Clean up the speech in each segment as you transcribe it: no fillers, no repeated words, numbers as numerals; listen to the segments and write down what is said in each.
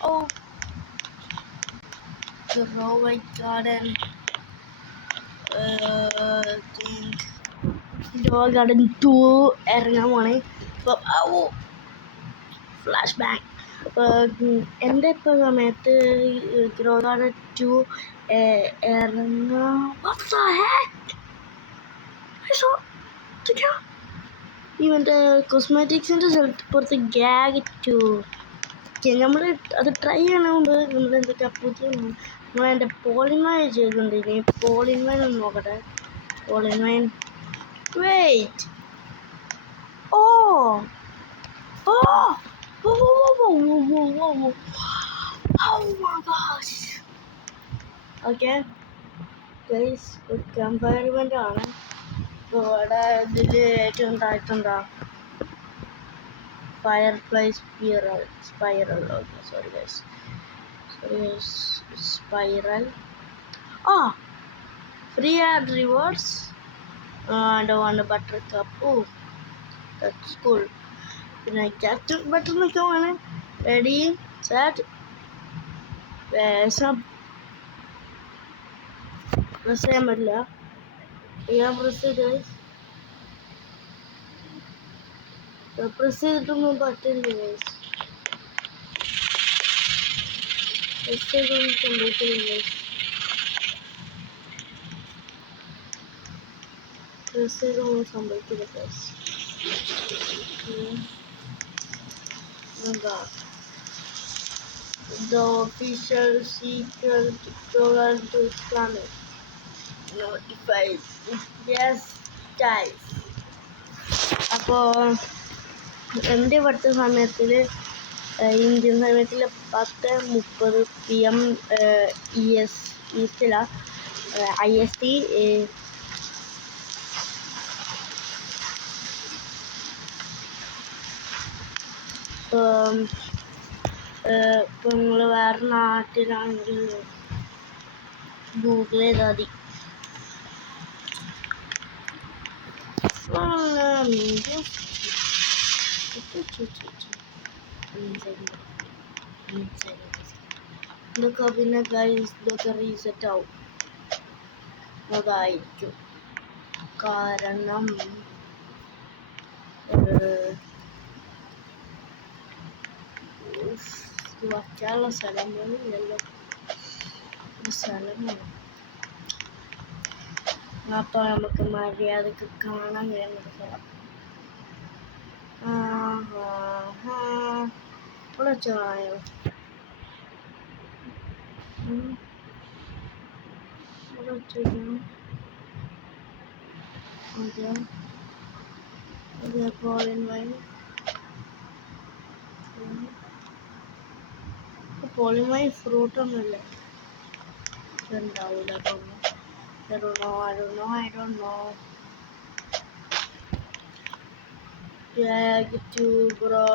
Oh, Grow Garden. Grow Garden 2 ഇറങ്ങാൻ പോണേ. അപ്പോൾ ഫ്ലാഷ് ബാക്ക്. എൻ്റെ ഇപ്പോൾ സമയത്ത് ഗ്രോ ഗാർഡൻ 2 ഇറങ്ങാം. What the heck? ഇവൻ്റെ കോസ്മെറ്റിക്സിൻ്റെ പുറത്ത് ഗാഗ് 2. നമ്മൾ അത് ട്രൈ ചെയ്യണ മുമ്പ് നമ്മൾ എന്തൊക്കെയാ പുതിയ നമ്മളതിൻ്റെ പോളിമൈൻ ചെയ്തിട്ടുണ്ട്. ഇനി പോളിമൈൻ ഒന്ന് നോക്കട്ടെ. പോളിമൈൻ wait. Oh my gosh. Okay guys, compartment ആണ്. ഇപ്പോൾ ഇവിടെ ഇതിൽ ഏറ്റവും താഴ്ത്തുണ്ടാ firefly spiral. Okay sorry guys, spiral. Free ad rewards and one butter cup. Oh that's cool. പിന്നെ ക്യാപ്റ്റൻ ബട്ടർ നിൽക്കുവാണ്. റെഡി സെറ്റ് പ്രസ് ചെയ്യാൻ പറ്റില്ല. ഞാൻ പ്രസ് ചെയ്തിട്ടൊന്നും പറ്റില്ല ഗൈസ്. പ്രസ് ചെയ്തൊന്നും സംഭവിക്കില്ല ഗൈസ്. പ്രസ് ചെയ്തൊന്നും സംഭവിക്കില്ല ഗൈസ്. എന്താ the official sequel to coming. Notified. Yes guys. അപ്പോൾ എൻ്റെ പഠിത്ത സമയത്തിൽ ഇന്ത്യൻ സമയത്തിൽ 10:30 PM ഈസ്റ്റിലാണ് IST. ഇപ്പോൾ നിങ്ങൾ വേറെ നാട്ടിലാണെങ്കിൽ ഗൂഗിൾ ചെയ്താൽ മതി. ഇതൊക്കെ പിന്നെ ഗൈസ് ഇതൊക്കെ റീസെറ്റ് ആവും. അതായിരിക്കും കാരണം വയ്ക്കാനുള്ള സ്ഥലം പോലും ഇല്ലല്ലോ. ഒരു സ്ഥലമാണ്. അപ്പോൾ നമുക്ക് മര്യാദക്ക് കാണാൻ കഴിയുന്നൊരു സ്ഥലം. ഇവിടെ വെച്ച് കാണായോ? ഇവിടെ വെച്ച് അതെ പോളിമൈൻ ഫ്രൂട്ടൊന്നുമില്ല. ഉണ്ടാവില്ല തോന്നുന്നു. I don't know. Tag to bro.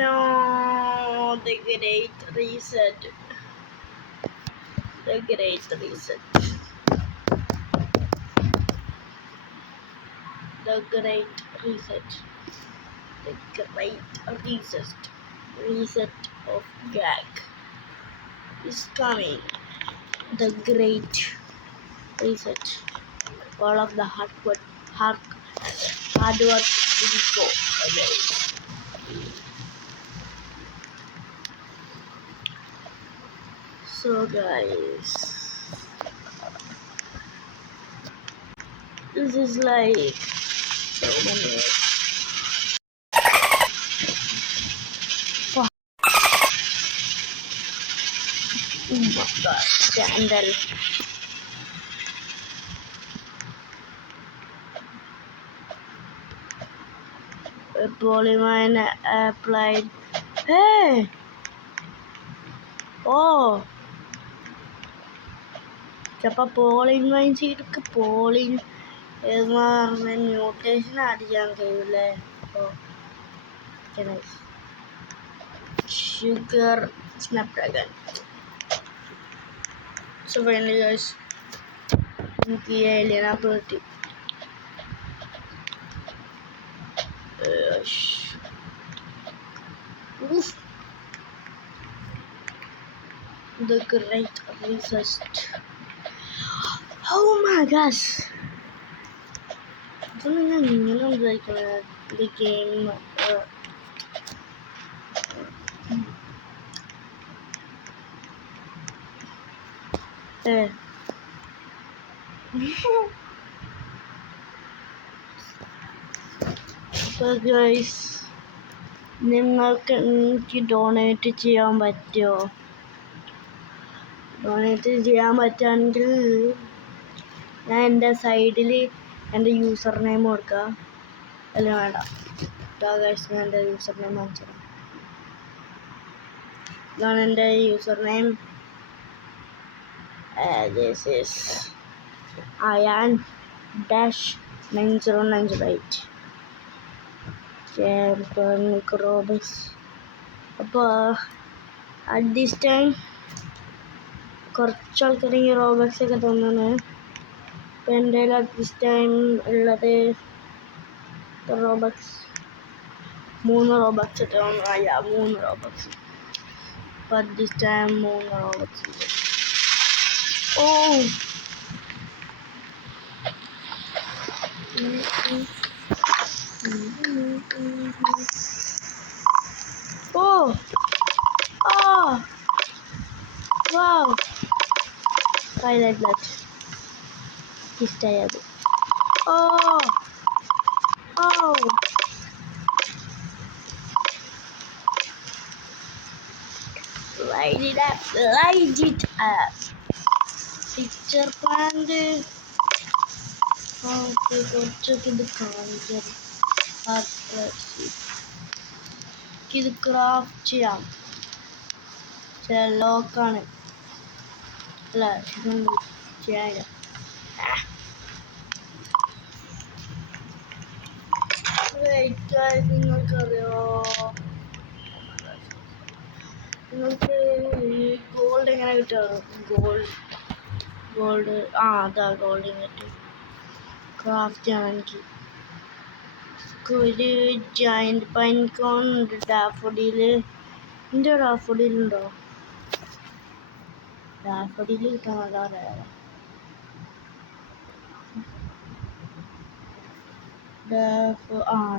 No, the great reset. The great reset. The great reset. The great reset. Reset of gag is coming. The great reset. All of the hard work will go away. So guys, this is like so many years. Oh my god, candle. Polymer applied. Hey! Oh! ചിലപ്പോൾ polling mine ചെയ്തൊക്കെ polling എന്ന് പറഞ്ഞ mutation അടിക്കാൻ കഴിയൂലേ. അപ്പോൾ sugar Snapdragon. So finally guys എനിക്ക് ഈ alien apple കിട്ടി. gosh. Oof. The great research. Oh my gosh. Something I know like the game. So guys, നിങ്ങൾക്ക് എനിക്ക് ഡൊണേറ്റ് ചെയ്യാൻ പറ്റുമോ? ഡൊണേറ്റ് ചെയ്യാൻ പറ്റുകയാണെങ്കിൽ ഞാൻ എൻ്റെ സൈഡിൽ എൻ്റെ യൂസർ നെയിം കൊടുക്കുക. അല്ല വേണ്ട ഗൈസ്, ഞാൻ എൻ്റെ യൂസർ നെയിം കാണിച്ചു തരാം. ഇതാണ് എൻ്റെ user name. This is ayan-9098 റോബക്സ്. അപ്പോൾ അറ്റ് ദിസ് ടൈം കുറച്ച് ആൾക്കാർ ഈ റോബക്സ് ഒക്കെ തോന്നുന്നു. ഇപ്പം എൻ്റെ അറ്റ് ദിസ് ടൈം ഉള്ളത് റോബക്സ് 3 റോബക്സ് തോന്നുന്നു. 3 റോബക്സ്. അപ്പം at this time 3 Robux. Oh Oh! Oh! Wow! I like that. He's tired. Oh! Oh! Light it up! Light it up! Picture plant. Okay, check the conjure. ഇത് craft ചെയ്യാം. ലോക്കാണ് അല്ല, ഇതൊന്നും ചെയ്യാനില്ല. നിങ്ങൾക്കറിയോ, നിങ്ങൾക്ക് ഗോൾഡ് എങ്ങനെ കിട്ടുക? ഗോൾഡ് അതാ ഗോൾഡ് കിട്ടും. ക്രാഫ്റ്റ് ചെയ്യാൻ എനിക്ക് ഒരു ജയൻറ്റ് പൈൻകോൺ ഉണ്ട്. ഡാഫോഡിൽ എൻ്റെ ഡാഫോഡിലുണ്ടോ? ഡാഫോഡിൽ കിട്ടാൻ നല്ല അറിയാം.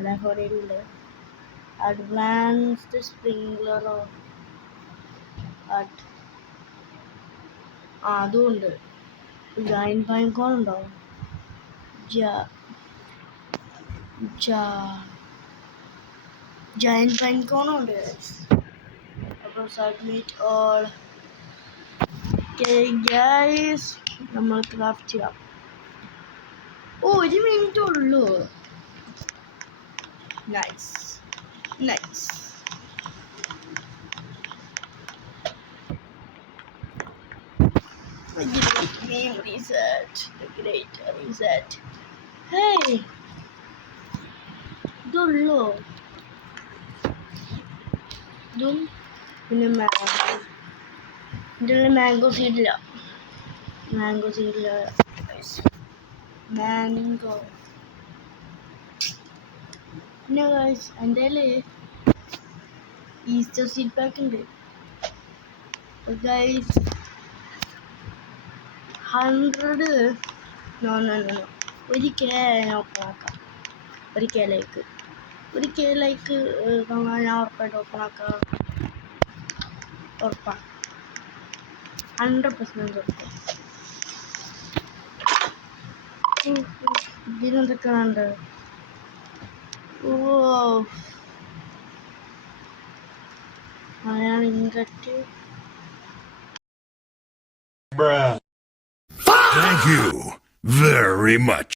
ഡാഫോഡിലുണ്ട്. അഡ്വാൻസ്ഡ് സ്പ്രിംഗ്ലറോ അതും ഉണ്ട്. ജയൻറ്റ് പൈൻകോൺ ഉണ്ടോ? ജയൻറ്റ് പൈൻകോണും ഉണ്ട്. അപ്പോൾ സബ്മിറ്റ് ഓൾ. ഗൈസ്, നമ്മൾ ക്രാഫ്റ്റ് ചെയ്യാം. 1 മിനിറ്റ് ഉള്ളൂ. Nice. Game reset. The great reset. Hey! ഇതുള്ളൂ. ഇതും പിന്നെ ഇതിൽ മാംഗോ സീഡില്ല. മാംഗോ പിന്നെ ഗൈസ്, എൻ്റെ ഈസ്റ്റർ സീഡ് പാക്ക് ഉണ്ട്. ഗൈസ് 100 നോ 1 K ഓപ്പൺ ആക്കാം. 1 K ലൈക്ക് ഞാൻ ഉറപ്പായിട്ട് ഓപ്പൺ ആക്കാം. ഉറപ്പാണ്, 100% ഉറപ്പാണ്. ഇതിനെന്തൊക്കെയാണ്? അയാൾ ഇൻകറ്റ്. Thank you very much.